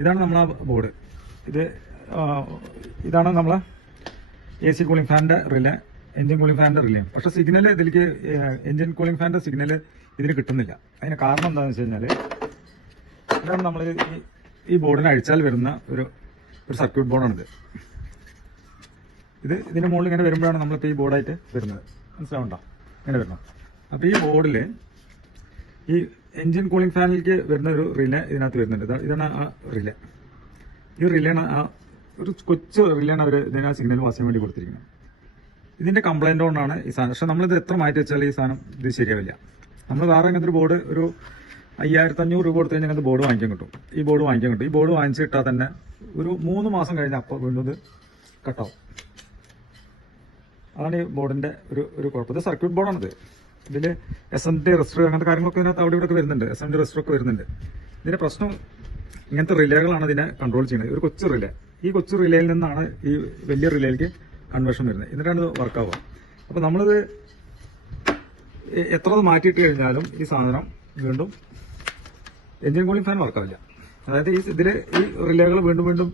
ഇതാണ് നമ്മളെ ബോർഡ്. ഇതാണ് നമ്മളെ AC കൂളിംഗ് ഫാനിന്റെ റിലേ, എഞ്ചിൻ കൂളിംഗ് ഫാനിന്റെ റിലേ. പക്ഷെ സിഗ്നൽ ഇതിലേക്ക് എഞ്ചിൻ കൂളിംഗ് ഫാനിന്റെ സിഗ്നൽ ഇതിന് കിട്ടുന്നില്ല. അതിന് കാരണം എന്താണെന്ന് വെച്ച് കഴിഞ്ഞാൽ ഇതാണ് നമ്മൾ ഈ ബോർഡിന് അഴിച്ചാൽ വരുന്ന ഒരു സർക്യൂട്ട് ബോർഡാണിത്. ഇതിന്റെ മുകളിൽ ഇങ്ങനെ വരുമ്പോഴാണ് നമ്മളിപ്പോൾ ഈ ബോർഡായിട്ട് വരുന്നത്. മനസ്സിലാവുണ്ടോ? ഇങ്ങനെ വരണം. അപ്പോൾ ഈ ബോർഡിൽ ഈ എഞ്ചിൻ കൂളിംഗ് ഫാനിലേക്ക് വരുന്ന ഒരു റിലേ ഇതിനകത്ത് വരുന്നുണ്ട്. ഇതാണ് ആ റിലേ. ഈ റിലേയാണ് ഒരു കൊച്ചു റിലേയാണ് അവർ ഇതിനകത്ത് സിഗ്നൽ പാസ് ചെയ്യാൻ വേണ്ടി കൊടുത്തിരിക്കുന്നത്. ഇതിന്റെ കംപ്ലൈന്റ് കൊണ്ടാണ് ഈ സാധനം. പക്ഷെ നമ്മളിത് എത്ര മാറ്റി വെച്ചാൽ ഈ സാധനം ഇത് ശരിയാവില്ല. നമ്മൾ വേറെ ഇങ്ങനത്തെ ഒരു ബോർഡ് ഒരു 5500 രൂപ കൊടുത്തു കഴിഞ്ഞാൽ ഇങ്ങനത്തെ ബോർഡ് വാങ്ങിക്കാൻ കിട്ടും. ഈ ബോർഡ് വാങ്ങിക്കാൻ കിട്ടും. ഈ ബോർഡ് വാങ്ങിച്ചു കിട്ടാൽ തന്നെ ഒരു 3 മാസം കഴിഞ്ഞാൽ അപ്പോൾ വീണ്ടും ഇത് കട്ടാവും. അതാണ് ഈ ബോർഡിന്റെ ഒരു കുഴപ്പം. ഇത് സർക്യൂട്ട് ബോർഡാണിത്. ഇതിൽ SMD റെസിസ്റ്റർ അങ്ങനത്തെ കാര്യങ്ങളൊക്കെ ഇതിനകത്ത് അവിടെ ഇവിടെ വരുന്നുണ്ട്. SMD റെസിസ്റ്റർ ഒക്കെ വരുന്നുണ്ട്. ഇതിന്റെ പ്രശ്നം ഇങ്ങനത്തെ റിലേകളാണ് ഇതിനെ കൺട്രോൾ ചെയ്യുന്നത്. ഒരു കൊച്ചു റിലേ. ഈ കൊച്ചു റിലേയിൽ നിന്നാണ് ഈ വലിയ റിലേയിലേക്ക് കൺവേർഷൻ വരുന്നത്. എന്നിട്ടാണ് ഇത് വർക്കാവുക. അപ്പോൾ നമ്മളിത് എത്ര മാറ്റിയിട്ട് കഴിഞ്ഞാലും ഈ സാധനം വീണ്ടും എഞ്ചിൻ കൂളിംഗ് ഫാൻ വർക്കാവില്ല. അതായത് ഈ റിലേകൾ വീണ്ടും വീണ്ടും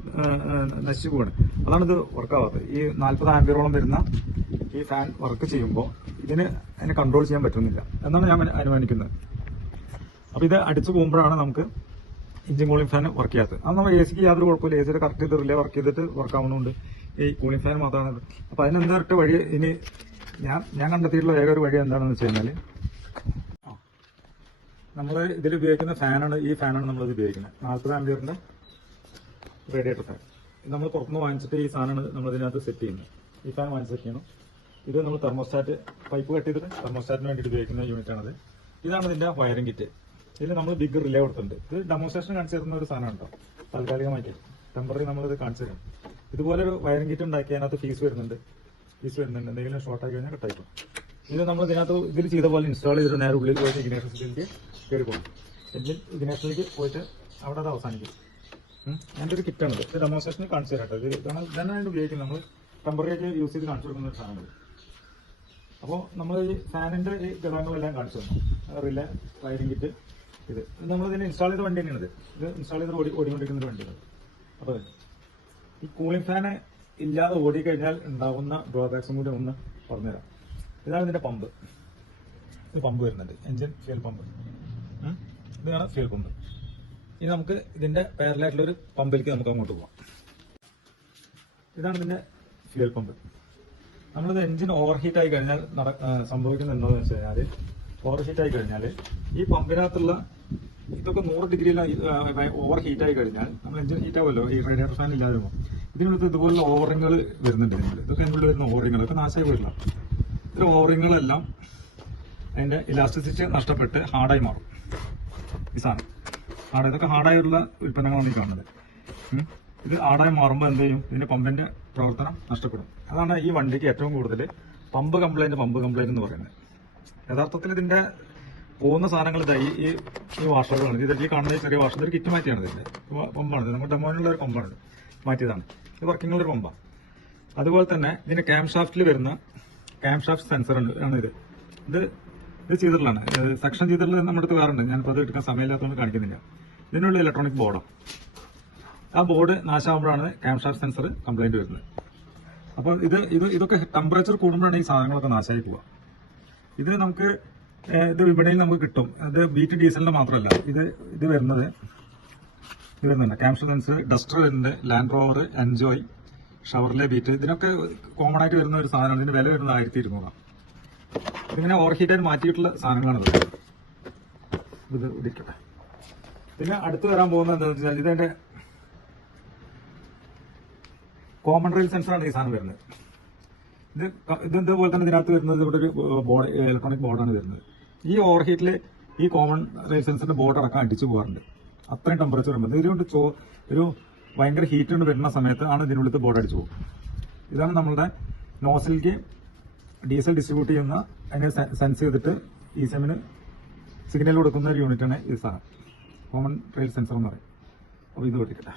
നശിച്ചു പോവാണ്. അതാണിത് വർക്കാവാത്തത്. ഈ 40 ആംപിയറോളം വരുന്ന ഈ ഫാൻ വർക്ക് ചെയ്യുമ്പോൾ അതിനെ കൺട്രോൾ ചെയ്യാൻ പറ്റുന്നില്ല എന്നാണ് ഞാൻ അനുമാനിക്കുന്നത്. അപ്പോൾ ഇത് അടിച്ചു പോകുമ്പോഴാണ് നമുക്ക് എഞ്ചിൻ കൂളിംഗ് ഫാൻ വർക്ക് ചെയ്യാത്തത്. അത് നമ്മൾ AC ക്ക് യാതൊരു കുഴപ്പമില്ല. AC കറക്റ്റ് ചെയ്ത് റിലേ വർക്ക് ചെയ്തിട്ട് വർക്ക് ആവുന്നതുകൊണ്ട് ഈ കൂളിംഗ് ഫാൻ മാത്രമാണ്. അപ്പോൾ അതിനെന്താ ഒറ്റ വഴി ഇനി ഞാൻ കണ്ടെത്തിയിട്ടുള്ള ഏക ഒരു വഴി എന്താണെന്ന് വെച്ച് കഴിഞ്ഞാൽ നമ്മൾ ഇതിൽ ഉപയോഗിക്കുന്ന ഫാനാണ്. ഈ ഫാനാണ് നമ്മളിത് ഉപയോഗിക്കുന്നത്. 40 ആംപിയറിന്റെ റേഡിയേറ്റർ ഫാൻ. ഇത് നമ്മൾ പുറത്തുനിന്ന് വാങ്ങിച്ചിട്ട് ഈ സാധനമാണ് നമ്മൾ ഇതിനകത്ത് സെറ്റ് ചെയ്യുന്നത്. ഈ ഫാൻ വാങ്ങിച്ച് സെറ്റ് ചെയ്യണം. ഇത് നമ്മൾ തെർമോസ്റ്റാറ്റ് പൈപ്പ് കട്ട് ചെയ്തിട്ട് തെർമോസ്റ്റാറ്റിന് വേണ്ടിയിട്ട് ഉപയോഗിക്കുന്ന യൂണിറ്റാണത്. ഇതാണ് ഇതിന്റെ വയറിംഗ് കിറ്റ്. ഇതിൽ നമ്മൾ ബിഗ് റിലേ കൊടുത്തിട്ടുണ്ട്. ഇത് ഡെമോൺസ്ട്രേഷൻ കാണിച്ചു തരുന്ന ഒരു സാധനമാണ് കേട്ടോ. താൽക്കാലികമായിട്ട് ടെമ്പററി നമ്മളിത് കാണിച്ചു തരും. ഇതുപോലെ ഒരു വയറിംഗ് കിറ്റ് ഉണ്ടാക്കി അതിനകത്ത് ഫീസ് വരുന്നുണ്ട്. എന്തെങ്കിലും ഷോർട്ട് ആക്കി കഴിഞ്ഞാൽ കട്ടായിക്കും. ഇത് നമ്മൾ ഇതിൽ ചെയ്ത പോലെ ഇൻസ്റ്റാൾ ചെയ്തിട്ട് നേരെ ഉള്ളിൽ പോയിട്ട് ഇഗ്നേഷനിലേക്ക് കയറി പോകും. ഇഗ്നേഷനിലേക്ക് പോയിട്ട് അവിടെ അത് അവസാനിക്കും. അതിൻ്റെ ഒരു കിറ്റാണിത്. ഇത് ഡെമോൺസ്ട്രേഷനിൽ കാണിച്ചു തരാട്ടോ. ഇതാണ് ഉപയോഗിക്കുന്നത്. നമ്മൾ ടെമ്പററി ആയിട്ട് യൂസ് ചെയ്ത് കാണിച്ചു കൊടുക്കുന്ന ഒരു സാധനങ്ങൾ. അപ്പോൾ നമ്മൾ ഈ ഫാനിന്റെ ഈ ഘടകങ്ങളെല്ലാം കാണിച്ചു തന്നു. റിലേ, വയറിംഗ് കിറ്റ്, ഇത് നമ്മളിതിന് ഇൻസ്റ്റാൾ ചെയ്ത വണ്ടി തന്നെയാണിത്. ഇത് ഇൻസ്റ്റാൾ ചെയ്ത് ഓടിക്കൊണ്ടിരിക്കുന്ന ഒരു വണ്ടിയാണ്. അപ്പോൾ ഈ കൂളിംഗ് ഫാന് ഇല്ലാതെ ഓടിക്കഴിഞ്ഞാൽ ഉണ്ടാകുന്ന ഡ്രോബാക്സും കൂടി ഒന്ന് പറഞ്ഞുതരാം. ഇതാണ് ഇതിന്റെ പമ്പ്. ഇത് പമ്പ് വരുന്നുണ്ട്. Engine fuel pump. ഇതാണ് ഫ്യൂൽ പമ്പ്. ഇനി നമുക്ക് ഇതിന്റെ പാരലായിട്ടുള്ള ഒരു പമ്പിലേക്ക് നമുക്ക് അങ്ങോട്ട് പോകാം. ഇതാണ് ഇതിന്റെ ഫ്യൂൽ പമ്പ്. നമ്മളിത് എഞ്ചിൻ ഓവർ ഹീറ്റ് ആയി കഴിഞ്ഞാൽ സംഭവിക്കുന്നത് എന്താണെന്ന് വെച്ച് കഴിഞ്ഞാൽ, ഓവർ ഹീറ്റ് ആയി കഴിഞ്ഞാൽ ഈ പമ്പിനകത്തുള്ള ഇതൊക്കെ 100 ഡിഗ്രിയിൽ ഓവർ ഹീറ്റ് ആയി കഴിഞ്ഞാൽ നമ്മൾ എഞ്ചിൻ ഹീറ്റ് ആവുമല്ലോ ഈ റേഡിയേറ്റർ ഫാൻ ഇല്ലാതെ പോകും. ഇതിനകത്ത് ഇതുപോലുള്ള ഓവറിങ്ങൾ വരുന്നുണ്ട്. ഇതൊക്കെ ഇതിനുള്ളിൽ വരുന്ന ഓവറിങ്ങൾ ഒക്കെ നാശമായി പോയിട്ടില്ല. ഇത്തരം ഓവറിങ്ങളെല്ലാം അതിന്റെ ഇലാസ്റ്റിസിറ്റി നഷ്ടപ്പെട്ട് ഹാർഡായി മാറും. ഈ സാധനം ഇതൊക്കെ ഹാർഡായുള്ള ഉൽപ്പന്നങ്ങളാണ് ഈ കാണുന്നത്. ഇത് ഹാർഡായി മാറുമ്പോൾ എന്ത് ചെയ്യും? ഇതിന്റെ പമ്പിന്റെ പ്രവർത്തനം നഷ്ടപ്പെടും. അതാണ് ഈ വണ്ടിക്ക് ഏറ്റവും കൂടുതൽ പമ്പ് കംപ്ലൈന്റ് എന്ന് പറയുന്നത്. യഥാർത്ഥത്തിൽ ഇതിന്റെ പോകുന്ന സാധനങ്ങൾ ഈ വാഷറുകളാണ്. ഇത് ഈ കാണുന്ന ചെറിയ വാഷർ ഒരു കിറ്റ് മാറ്റിയാണ് ഇതിന്റെ പമ്പാണ്. നമ്മുടെ ഡെമോയിലുള്ള ഒരു പമ്പാണ് മാറ്റിയതാണ്. ഇത് വർക്കിംഗ് ഒരു പമ്പാണ്. അതുപോലെ തന്നെ ഇതിന്റെ ക്യാം ഷാഫ്റ്റിൽ വരുന്ന ക്യാം ഷാഫ്റ്റ് സെൻസർ ആണ് ഇത് ചെയ്തിട്ടുള്ളതാണ്. സെക്ഷൻ ചെയ്തിട്ടുള്ളത് നമ്മുടെ അടുത്ത് വേറുണ്ട്. ഞാനിപ്പോൾ അത് എടുക്കാൻ സമയമില്ലാത്തതുകൊണ്ട് കാണിക്കുന്നില്ല. ഇതിനുള്ള ഇലക്ട്രോണിക് ബോർഡാണ്. ആ ബോർഡ് നാശമാകുമ്പോഴാണ് ക്യാം ഷാഫ്റ്റ് സെൻസർ കംപ്ലൈന്റ് വരുന്നത്. അപ്പോൾ ഇതൊക്കെ ടെമ്പറേച്ചർ കൂടുമ്പോഴാണ് ഈ സാധനങ്ങളൊക്കെ നാശമായി പോവുക. ഇത് നമുക്ക് വിപണിയിൽ നമുക്ക് കിട്ടും. അത് ബീറ്റ് ഡീസലിന്റെ മാത്രമല്ല, ഇത് വരുന്നുണ്ട്. ക്യാം ഷാഫ്റ്റ് സെൻസർ ഡസ്റ്റർ വരുന്നുണ്ട്, land rover, enjoy, Chevrolet beat, ഇതിനൊക്കെ കോമൺ ആയിട്ട് വരുന്ന ഒരു സാധനമാണ്. ഇതിന്റെ വില വരുന്നത് 1200. ഇതിങ്ങനെ ഓവർ ഹീറ്റായി മാറ്റിയിട്ടുള്ള സാധനങ്ങളാണ് ഇത് ഇരിക്കട്ടെ. പിന്നെ അടുത്ത് വരാൻ പോകുന്നത് എന്താണെന്ന് വെച്ചാൽ ഇതിന്റെ കോമൺ റെയിൽ സെൻസറാണ് ഈ സാധനം വരുന്നത്. ഇതേപോലെ തന്നെ ഇതിനകത്ത് വരുന്നത് ഇവിടെ ഒരു ബോർഡ്, ഇലക്ട്രോണിക് ബോർഡാണ് വരുന്നത്. ഈ ഓവർ ഹീറ്റിൽ ഈ കോമൺ റെയിൽ സെൻസറിന്റെ ബോർഡ് അടക്കം അടിച്ചു പോകാറുണ്ട്. അത്രയും ടെമ്പറേച്ചർ വരുമ്പോൾ ഇതിനുകൊണ്ട് ഒരു ഭയങ്കര ഹീറ്റ് കൊണ്ട് വരുന്ന സമയത്ത് ആണ് ഇതിനുള്ളിൽ ബോർഡ് അടിച്ചു പോകും. ഇതാണ് നമ്മളുടെ നോസിലേക്ക് ഡീസൽ ഡിസ്ട്രിബ്യൂട്ട് ചെയ്യുന്ന അതിനെ സെൻസ് ചെയ്തിട്ട് ECM-ന് സിഗ്നൽ കൊടുക്കുന്ന ഒരു യൂണിറ്റാണ് ഈ സാധനം, കോമൺ റെയിൽ സെൻസർ എന്ന് പറയും. അപ്പോൾ ഇത് കൊടുക്കട്ടെ.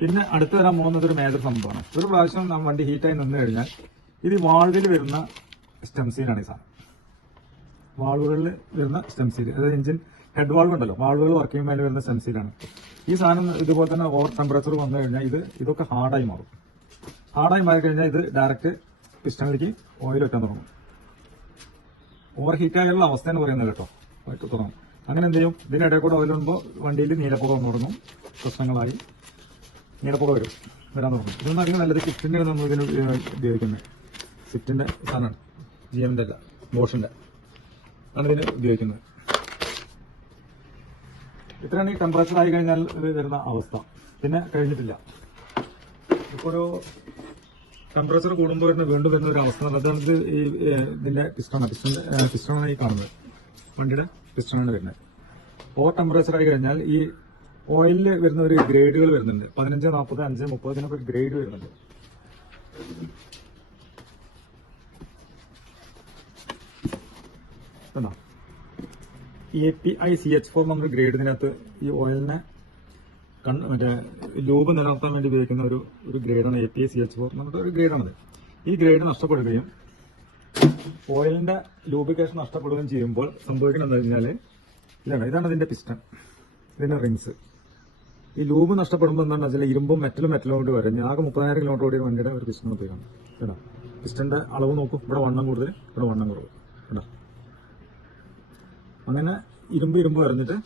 പിന്നെ അടുത്ത് വരാൻ പോകുന്നത് ഒരു മേജർ സംഭവമാണ്. ഒരു പ്രാവശ്യം വണ്ടി ഹീറ്റായി നിന്ന് കഴിഞ്ഞാൽ ഇത് വാൾവിൽ വരുന്ന സ്റ്റെംസീലാണ് ഈ സാധനം. വാൾവുകളിൽ വരുന്ന സ്റ്റെംസീൽ, അതായത് എഞ്ചിൻ ഹെഡ് വാൾവ് ഉണ്ടല്ലോ, വാൾവുകൾ വർക്ക് ചെയ്യുമ്പോൾ അതിൽ വരുന്ന സ്റ്റെംസീലാണ്. ഈ സാധനം ഇതുപോലെ തന്നെ ഓവർ ടെമ്പറേച്ചർ വന്നു കഴിഞ്ഞാൽ ഇതൊക്കെ ഹാർഡായി മാറും. ഹാർഡായി മാറി കഴിഞ്ഞാൽ ഇത് ഡയറക്റ്റ് പിസ്റ്റണിലേക്ക് ഓയിൽ വെക്കാൻ തുടങ്ങും. ഓവർ ഹീറ്റായുള്ള അവസ്ഥ എന്ന് പറയുന്നത് കേട്ടോ തുടങ്ങും. അങ്ങനെ എന്ത് ചെയ്യും, ഇതിനിടെ കൂടെ ഓയിൽ വരുമ്പോൾ വണ്ടിയിൽ നീലപ്പുക വന്നു തുടങ്ങും, പ്രശ്നങ്ങളായി നീലപ്പുക വരാൻ തുടങ്ങും. ഇതൊന്നും അധികം നല്ലത് സ്വിഫ്റ്റിൻ്റെ നമ്മൾ ഇതിന് ഉപയോഗിക്കുന്നത്. സ്വിഫ്റ്റിൻ്റെ സാധനമാണ്, GM-ൻ്റെ അല്ല, ബോഷിൻ്റെ ആണ് ഇതിന് ഉപയോഗിക്കുന്നത്. ഇത്രയാണ് ഈ ടെമ്പറേച്ചർ ആയി കഴിഞ്ഞാൽ വരുന്ന അവസ്ഥ. പിന്നെ കഴിഞ്ഞിട്ടില്ല. ഇപ്പോൾ ഒരു ടെമ്പറേച്ചർ കൂടുമ്പോൾ വീണ്ടും വരുന്ന ഒരു അവസ്ഥ. അതായത് ഈ ഇതിന്റെ പിസ്റ്റണാണ് ഈ കാണുന്നത്, വണ്ടിയുടെ പിസ്റ്റണാണ് വരുന്നത്. ഓവർ ടെമ്പറേച്ചർ ആയി കഴിഞ്ഞാൽ ഈ ഓയിലിൽ വരുന്ന ഒരു ഗ്രേഡുകൾ വരുന്നുണ്ട്. 15, 40, 5, 30 ഇതിനൊക്കെ ഒരു ഗ്രേഡ് വരുന്നുണ്ട്. എന്താ API CH4 എന്നൊരു ഗ്രേഡ് ഇതിനകത്ത് ഈ ഓയിലിനെ മറ്റേ ലൂബ് നിലനിർത്താൻ വേണ്ടി ഉപയോഗിക്കുന്ന ഒരു ഗ്രേഡാണ് API CH4 നമ്മുടെ ഒരു ഗ്രേഡാണത്. ഈ ഗ്രേഡ് നഷ്ടപ്പെടുകയും ഓയിലിന്റെ ലൂബ്രിക്കേഷൻ നഷ്ടപ്പെടുകയും ചെയ്യുമ്പോൾ സംഭവിക്കുന്നത് എന്താ വെച്ചാൽ ഇതാണ് ഇതിന്റെ പിസ്റ്റൺ, ഇതിന്റെ റിങ്സ്. ഈ ലൂബ് നഷ്ടപ്പെടുമ്പോൾ എന്താണെന്ന് വെച്ചാൽ ഇരുമ്പും മെറ്റലും കൊണ്ട് വരഞ്ഞ് ആകെ 30,000 കിലോമീറ്റർ ഓടിയ വണ്ടിയുടെ ഒരു പിസ്റ്റൺ ഉപയോഗിക്കണം. കേട്ടോ, പിസ്റ്റന്റെ അളവ് നോക്കും, ഇവിടെ വണ്ണം കൂടുതൽ, ഇവിടെ വണ്ണം കുറവ്. കേട്ടോ, അങ്ങനെ ഇരുമ്പ് വരഞ്ഞിട്ട്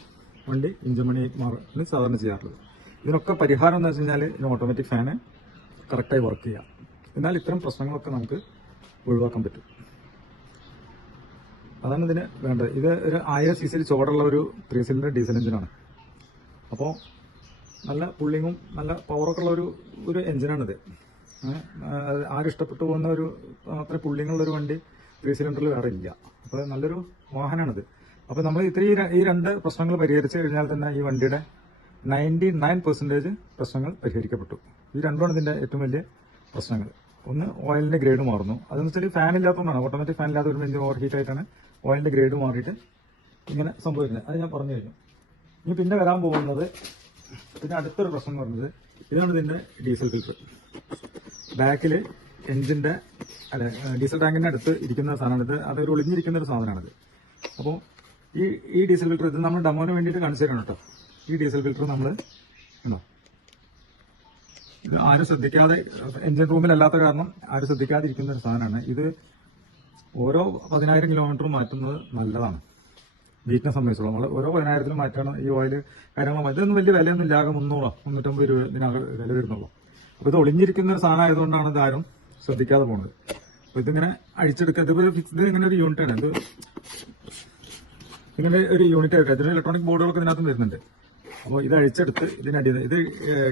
വണ്ടി ഇഞ്ചൻ മണി മാറാൻ സാധാരണ ചെയ്യാറുള്ളത്. ഇതിനൊക്കെ പരിഹാരം എന്ന് വെച്ച് കഴിഞ്ഞാൽ ഓട്ടോമാറ്റിക് ഫാന് കറക്റ്റായി വർക്ക് ചെയ്യാം. എന്നാൽ ഇത്തരം പ്രശ്നങ്ങളൊക്കെ നമുക്ക് ഒഴിവാക്കാൻ പറ്റും. അതാണ് ഇതിന് വേണ്ടത്. ഇത് ഒരു 1000 cc ചോടുള്ള ഒരു 3 സിലിണ്ടർ ഡീസൽ എഞ്ചിനാണ്. അപ്പോൾ നല്ല പുള്ളിങ്ങും നല്ല പവറൊക്കെ ഉള്ള ഒരു എഞ്ചിനാണിത്. ആരും ഇഷ്ടപ്പെട്ടു പോകുന്ന അത്ര പുള്ളിങ്ങുള്ള ഒരു വണ്ടി 3 സിലിണ്ടറിൽ വേറെ ഇല്ല. അപ്പോൾ നല്ലൊരു വാഹനമാണിത്. അപ്പോൾ നമ്മൾ ഈ രണ്ട് പ്രശ്നങ്ങൾ പരിഹരിച്ചു കഴിഞ്ഞാൽ തന്നെ ഈ വണ്ടിയുടെ 99% പ്രശ്നങ്ങൾ പരിഹരിക്കപ്പെട്ടു. ഈ രണ്ടുമാണ് ഇതിന്റെ ഏറ്റവും വലിയ പ്രശ്നങ്ങൾ. ഒന്ന്, ഓയിലിന്റെ ഗ്രേഡ് മാറുന്നു. അതെന്ന് വെച്ചാൽ ഫാൻ ഇല്ലാത്തതുകൊണ്ടാണ്. ഓട്ടോമാറ്റിക് ഫാൻ ഇല്ലാത്ത വരുമ്പോൾ എഞ്ചിൻ ഓവർ ഹീറ്റ് ആയിട്ടാണ് ഓയിലിന്റെ ഗ്രേഡ് മാറിയിട്ട് ഇങ്ങനെ സംഭവിക്കുന്നത്. അത് ഞാൻ പറഞ്ഞു കഴിഞ്ഞു. ഇനി പിന്നെ വരാൻ പോകുന്നത്, പിന്നെ അടുത്തൊരു പ്രശ്നം എന്ന് പറയുന്നത് ഇതാണ് ഇതിന്റെ ഡീസൽ ഫിൽറ്റർ. ബാക്കിൽ എഞ്ചിന്റെ ഡീസൽ ടാങ്കിന്റെ അടുത്ത് ഇരിക്കുന്ന സാധനമാണിത്. അതൊരു ഒളിഞ്ഞിരിക്കുന്ന ഒരു സാധനമാണിത്. അപ്പോൾ ഈ ഡീസൽ ഫിൽറ്റർ ഇത് നമ്മൾ ഡെമോന് വേണ്ടിയിട്ട് കാണിച്ചു തരണം കേട്ടോ. ഈ ഡീസൽ ഫിൽറ്റർ നമ്മൾ ഇത് ആരും ശ്രദ്ധിക്കാതെ, എഞ്ചിൻ റൂമിലല്ലാത്ത കാരണം ആരും ശ്രദ്ധിക്കാതെ ഇരിക്കുന്ന ഒരു സാധനമാണ് ഇത്. ഓരോ 10,000 കിലോമീറ്റർ മാറ്റുന്നത് നല്ലതാണ്. ബീറ്റിനെ സംബന്ധിച്ചോളം നമ്മൾ ഓരോ 10,000 മാറ്റാണ് ഈ ഓയിൽ കാര്യങ്ങൾ. ഇതൊന്നും വലിയ വിലയൊന്നും ഇല്ല, 300, 350 രൂപ ഇതിനകം വില വരുന്നുള്ളൂ. അപ്പോൾ ഇത് ഒളിഞ്ഞിരിക്കുന്ന ഒരു സാധനം ആയതുകൊണ്ടാണ് ഇതാരും ശ്രദ്ധിക്കാതെ പോകുന്നത്. അപ്പോൾ ഇതിങ്ങനെ അഴിച്ചെടുക്കുക. ഇത് ഇങ്ങനെ ഒരു യൂണിറ്റ് ആണ്. ഇങ്ങനെ ഒരു യൂണിറ്റ് ആയിട്ട് ഇതിന് ഇലക്ട്രോണിക് ബോർഡുകളൊക്കെ ഇതിനകത്തും വരുന്നുണ്ട്. അപ്പോൾ ഇത് അഴിച്ചെടുത്ത് ഇത്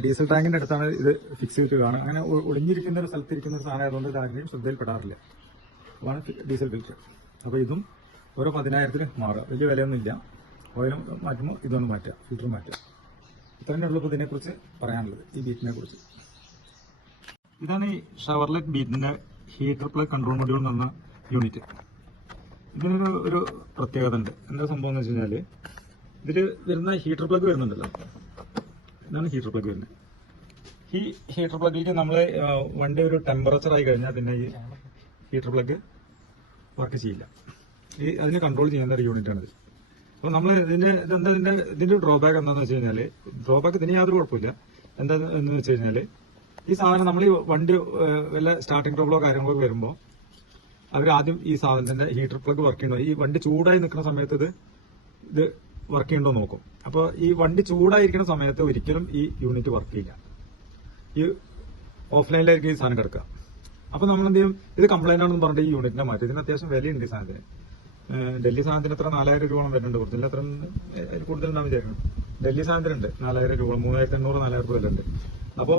ഡീസൽ ടാങ്കിന്റെ അടുത്താണ് ഇത് ഫിക്സ് ചെയ്തിട്ട് കാണുക. അങ്ങനെ ഒളിഞ്ഞിരിക്കുന്ന ഒരു സ്ഥലത്തിരിക്കുന്ന ഒരു സാധനം ആയതുകൊണ്ട് ഇത് ആരുടെയും ശ്രദ്ധയിൽപ്പെടാറില്ല. അതാണ് ഡീസൽ ഫിൽറ്റർ. അപ്പോൾ ഇതും ഓരോ 10,000 മാറുക, വലിയ വിലയൊന്നും ഇല്ല. ഓയിലും മാറ്റുമ്പോൾ ഇതൊന്ന് മാറ്റുക, ഫിൽറ്റർ മാറ്റുക. ഇത്രയും ഉള്ളൂ ഇപ്പോൾ ഇതിനെക്കുറിച്ച് പറയാനുള്ളത്, ഈ ബീറ്റിനെ കുറിച്ച്. ഇതാണ് ഈ ഷവർലെറ്റ് ബീറ്റിന്റെ ഹീറ്റർ പ്ലഗ് കൺട്രോൾ മൊഡ്യൂൾ എന്ന് പറഞ്ഞ യൂണിറ്റ്. ഇതിനൊരു പ്രത്യേകത ഉണ്ട്. എന്താ സംഭവം എന്ന് വെച്ച് കഴിഞ്ഞാൽ ഇതിൽ വരുന്ന ഹീറ്റർ പ്ലഗ് വരുന്നുണ്ടല്ലോ, ഇതാണ് ഹീറ്റർ പ്ലഗ് വരുന്നത്. ഈ ഹീറ്റർ പ്ലഗിലേക്ക് നമ്മൾ വണ്ടി ഒരു ടെമ്പറേച്ചർ ആയി കഴിഞ്ഞാൽ പിന്നെ ഈ ഹീറ്റർ പ്ലഗ് വർക്ക് ചെയ്യില്ല. അതിനെ കൺട്രോൾ ചെയ്യുന്ന ഒരു യൂണിറ്റാണിത്. അപ്പോൾ നമ്മൾ ഇതിന്റെ ഡ്രോബാക്ക് എന്താണെന്ന് വെച്ച് കഴിഞ്ഞാൽ, ഡ്രോബാക്ക് ഇതിന് യാതൊരു കുഴപ്പമില്ല. എന്താണെന്ന് വെച്ച് കഴിഞ്ഞാൽ ഈ സാധനം നമ്മൾ ഈ വണ്ടി വല്ല സ്റ്റാർട്ടിംഗ് ട്രബിളോ കാര്യങ്ങളോ വരുമ്പോൾ അവരാദ്യം ഈ സാധനത്തിന്റെ ഹീറ്റർ പ്ലഗ് വർക്ക് ചെയ്യുന്നു. ഈ വണ്ടി ചൂടായി നിൽക്കുന്ന സമയത്ത് ഇത് വർക്ക് ചെയ്യുന്നുണ്ടോ നോക്കും. അപ്പോൾ ഈ വണ്ടി ചൂടായിരിക്കുന്ന സമയത്ത് ഒരിക്കലും ഈ യൂണിറ്റ് വർക്ക് ചെയ്യില്ല. ഈ ഓഫ്ലൈനിലായിരിക്കും ഈ സാധനം കിടക്കുക. അപ്പോൾ നമ്മൾ എന്ത് ചെയ്യും, ഇത് കംപ്ലൈന്റ് ആണെന്ന് പറഞ്ഞിട്ട് ഈ യൂണിറ്റിനെ മാറ്റി. ഇതിന് അത്യാവശ്യം വിലയുണ്ട് ഈ സാധനത്തിന്. ഡൽഹി സാധനത്തിന് എത്ര 4,000 രൂപ വരുന്നുണ്ട്. കൂടുതൽ അത്ര കൂടുതലുണ്ടാവും വിചാരിക്കണം. ഡൽഹി സാധനത്തിനുണ്ട് 4,000 രൂപ, 3,800, 4,000 രൂപ വിലയുണ്ട്. അപ്പോൾ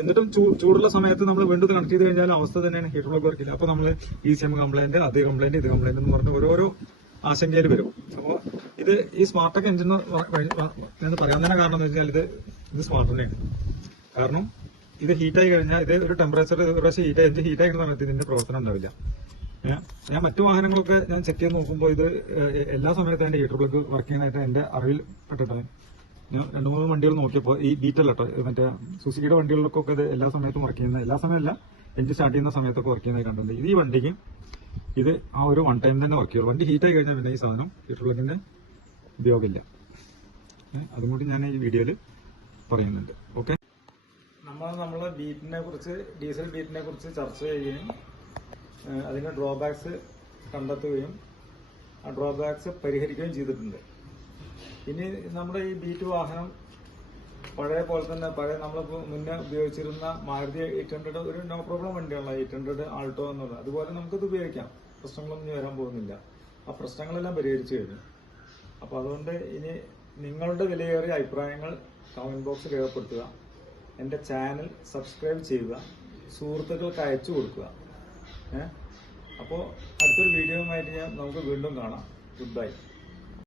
എന്നിട്ടും ചൂടുള്ള സമയത്ത് നമ്മൾ വീണ്ടും കണക്ട് ചെയ്ത് കഴിഞ്ഞാൽ അവസ്ഥ തന്നെയാണ്, ഹീറ്റർ പ്ലഗ് വർക്കില്ല. അപ്പോൾ നമ്മൾ ECM കംപ്ലൈന്റ്, അത് കംപ്ലൈന്റ്, ഇത് കംപ്ലൈന്റ് എന്ന് പറഞ്ഞ് ഓരോരോ ആശങ്കയിൽ വരും. അപ്പോൾ ഈ സ്മാർട്ടൊക്കെ എഞ്ചിൻ എന്ന് പറയാൻ തന്നെ കാരണം എന്ന് വെച്ചാൽ ഇത് സ്മാർട്ട് തന്നെയാണ്. കാരണം ഇത് ഹീറ്റായി കഴിഞ്ഞാൽ ഇത് ഒരു ടെമ്പറേച്ചർ ഒരു പ്രാവശ്യം ഹീറ്റായി സമയത്ത് ഇതിന്റെ പ്രവർത്തനം ഉണ്ടാവില്ല. ഞാൻ മറ്റു വാഹനങ്ങളൊക്കെ ഞാൻ ചെക്ക് ചെയ്ത് നോക്കുമ്പോൾ ഇത് എല്ലാ സമയത്തും എന്റെ ഹീറ്റർ പ്ലഗ് വർക്ക് ചെയ്യാനായിട്ട് എന്റെ അറിവിൽ പെട്ടിട്ടാണ്. ഞാൻ 2-3 വണ്ടികൾ നോക്കിയപ്പോൾ ഈ ബീറ്റല്ല കേട്ടോ, മറ്റേ സുസുക്കിയുടെ വണ്ടികളിലൊക്കെ ഇത് എല്ലാ സമയത്തും വർക്ക് ചെയ്യുന്ന, എല്ലാ സമയമല്ല, എഞ്ചിൻ സ്റ്റാർട്ട് ചെയ്യുന്ന സമയത്തൊക്കെ വർക്ക് ചെയ്യുന്നത് കണ്ടിട്ടുണ്ട്. ഈ വണ്ടിക്ക് ഇത് ആ ഒരു 1 ടൈം തന്നെ വർക്ക് ചെയ്യും. വണ്ടി ഹീറ്റായി കഴിഞ്ഞാൽ പിന്നെ ഈ സാധനം ഹീറ്റർ പ്ലഗിന്റെ ഉപയോഗമില്ല. അതും കൂടി ഞാൻ ഈ വീഡിയോയിൽ പറയുന്നുണ്ട്. ഓക്കെ, നമ്മളെ ബീറ്റിനെ കുറിച്ച്, ഡീസൽ ബീറ്റിനെ കുറിച്ച് ചർച്ച ചെയ്യുകയും അതിന്റെ ഡ്രോബാക്സ് കണ്ടെത്തുകയും ആ ഡ്രോബാക്സ് പരിഹരിക്കുകയും ചെയ്തിട്ടുണ്ട്. ഇനി നമ്മുടെ ഈ ബീറ്റ് വാഹനം പഴയ പോലെ തന്നെ നമ്മളിപ്പോ മുന്നേ ഉപയോഗിച്ചിരുന്ന മാരുതി 800 ഒരു നോ പ്രോബ്ലം വണ്ടിയാണല്ലോ 800 ആൾട്ടോ എന്നുള്ളത്. അതുപോലെ നമുക്കിത് ഉപയോഗിക്കാം, പ്രശ്നങ്ങളൊന്നും വരാൻ പോകുന്നില്ല. ആ പ്രശ്നങ്ങളെല്ലാം പരിഹരിച്ചു കഴിഞ്ഞു. അപ്പൊ അതുകൊണ്ട് ഇനി നിങ്ങളുടെ വിലയേറിയ അഭിപ്രായങ്ങൾ കമന്റ് ബോക്സിൽ രേഖപ്പെടുത്തുക. എന്റെ ചാനൽ സബ്സ്ക്രൈബ് ചെയ്യുക, സുഹൃത്തുക്കൾക്ക് അയച്ചു കൊടുക്കുക. അപ്പോൾ അടുത്തൊരു വീഡിയോയുമായിട്ട് നമുക്ക് വീണ്ടും കാണാം. Good bye.